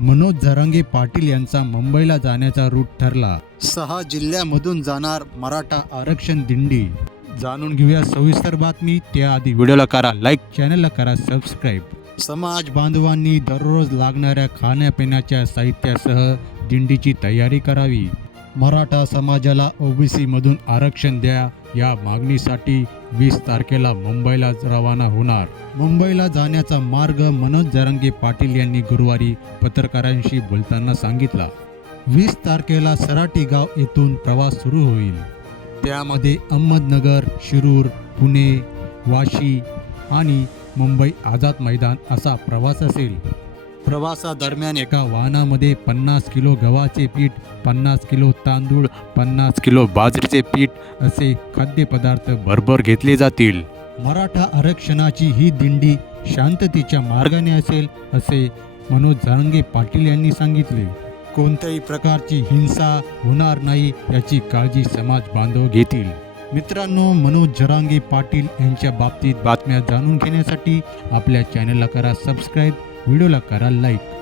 मनोज झरांगे पाटील यांचा मुंबईला जाण्याचा रूट ठरला. सहा जिल्ह्यामधून जाणार मराठा आरक्षण दिंडी. जाणून घेऊया सविस्तर बातमी. त्याआधी व्हिडिओला करा लाईक चॅनलला करा सबस्क्राईब समाज बांधवांनी दररोज लागणाऱ्या खाण्यापिण्याच्या साहित्यासह दिंडीची तयारी करावी. मराठा समाजाला ओबीसीमधून आरक्षण द्या या मागणीसाठी वीस तारखेला मुंबईला रवाना होणार. मुंबईला जाण्याचा मार्ग मनोज जरंगे पाटील यांनी गुरुवारी पत्रकारांशी बोलताना सांगितला. वीस तारखेला सराटी गाव येथून प्रवास सुरू होईल. त्यामध्ये अहमदनगर शिरूर पुणे वाशी आणि मुंबई आझाद मैदान असा प्रवास असेल. प्रवासादरम्यान एका वाहनामध्ये पन्नास किलो गव्हाचे पीठ पन्नास किलो तांदूळ पन्नास किलो बाजरीचे पीठ असे खाद्यपदार्थ भरभर घेतले जातील. मराठा आरक्षणाची ही दिंडी शांततेच्या मार्गाने असेल असे मनोज झारंगे पाटील यांनी सांगितले. कोणत्याही प्रकारची हिंसा होणार नाही याची काळजी समाज बांधव घेतील. मित्रांनो मनोज जरांगे पाटील यांच्या बाबतीत बातम्या जाणून घेण्यासाठी आपल्या चॅनलला करा सबस्क्राईब. व्हिडिओला करा लाईक.